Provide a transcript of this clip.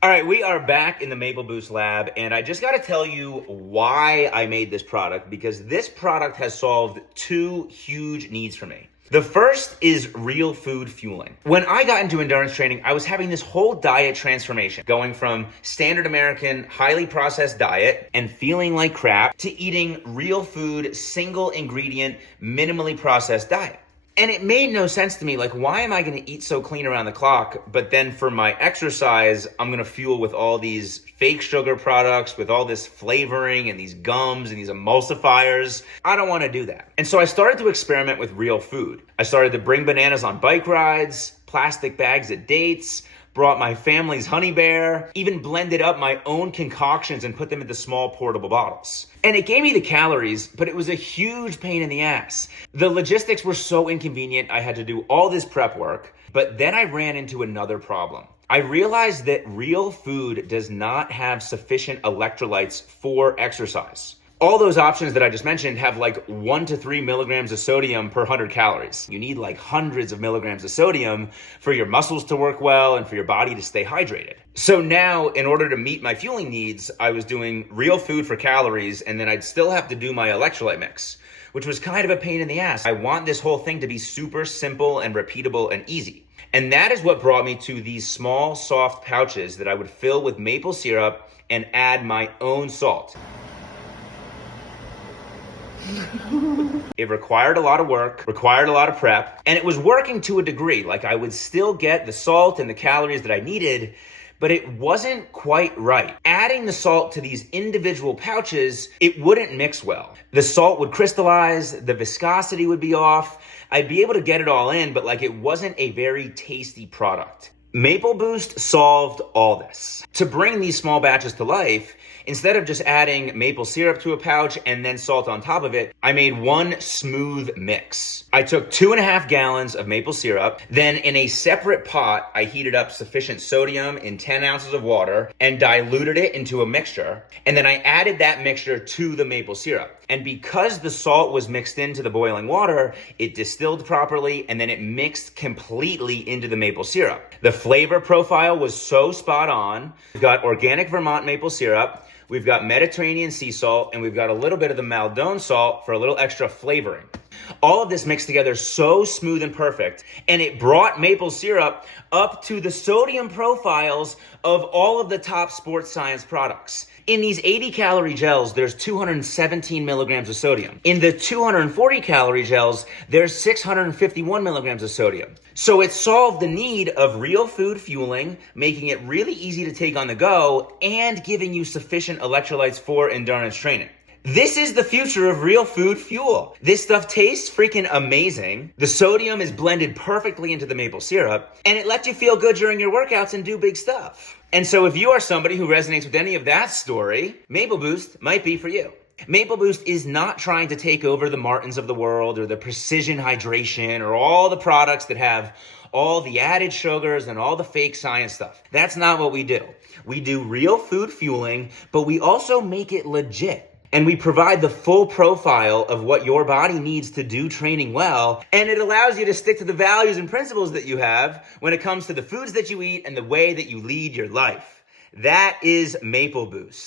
All right, we are back in the Maple Boost lab, and I just got to tell you why I made this product, because this product has solved two huge needs for me. The first is real food fueling. When I got into endurance training, I was having this whole diet transformation, going from standard American, highly processed diet and feeling like crap to eating real food, single ingredient, minimally processed diet. And it made no sense to me. Like, why am I going to eat so clean around the clock? But then for my exercise, I'm going to fuel with all these fake sugar products, with all this flavoring and these gums and these emulsifiers. I don't want to do that. And so I started to experiment with real food. I started to bring bananas on bike rides, plastic bags at dates, brought my family's honey bear, even blended up my own concoctions and put them into small portable bottles. And it gave me the calories, but it was a huge pain in the ass. The logistics were so inconvenient. I had to do all this prep work, but then I ran into another problem. I realized that real food does not have sufficient electrolytes for exercise. All those options that I just mentioned have like 1 to 3 milligrams of sodium per 100 calories. You need like hundreds of milligrams of sodium for your muscles to work well and for your body to stay hydrated. So now, in order to meet my fueling needs, I was doing real food for calories, and then I'd still have to do my electrolyte mix, which was kind of a pain in the ass. I want this whole thing to be super simple and repeatable and easy. And that is what brought me to these small, soft pouches that I would fill with maple syrup and add my own salt. It required a lot of work, required a lot of prep, and it was working to a degree. Like, I would still get the salt and the calories that I needed, but it wasn't quite right. Adding the salt to these individual pouches, it wouldn't mix well. The salt would crystallize, the viscosity would be off. I'd be able to get it all in, but like, it wasn't a very tasty product. Maple Boost solved all this. To bring these small batches to life, instead of just adding maple syrup to a pouch and then salt on top of it, I made one smooth mix. I took 2.5 gallons of maple syrup, then in a separate pot, I heated up sufficient sodium in 10 ounces of water and diluted it into a mixture. And then I added that mixture to the maple syrup. And because the salt was mixed into the boiling water, it distilled properly and then it mixed completely into the maple syrup. The flavor profile was so spot on. We've got organic Vermont maple syrup, we've got Mediterranean sea salt, and we've got a little bit of the Maldon salt for a little extra flavoring. All of this mixed together so smooth and perfect, and it brought maple syrup up to the sodium profiles of all of the top sports science products. In these 80-calorie gels, there's 217 milligrams of sodium. In the 240-calorie gels, there's 651 milligrams of sodium. So it solved the need of real food fueling, making it really easy to take on the go, and giving you sufficient electrolytes for endurance training. This is the future of real food fuel. This stuff tastes freaking amazing. The sodium is blended perfectly into the maple syrup, and it lets you feel good during your workouts and do big stuff. And so if you are somebody who resonates with any of that story, Maple Boost might be for you. Maple Boost is not trying to take over the Martins of the world or the Precision Hydration or all the products that have all the added sugars and all the fake science stuff. That's not what we do. We do real food fueling, but we also make it legit. And we provide the full profile of what your body needs to do training well. And it allows you to stick to the values and principles that you have when it comes to the foods that you eat and the way that you lead your life. That is Maple Boost.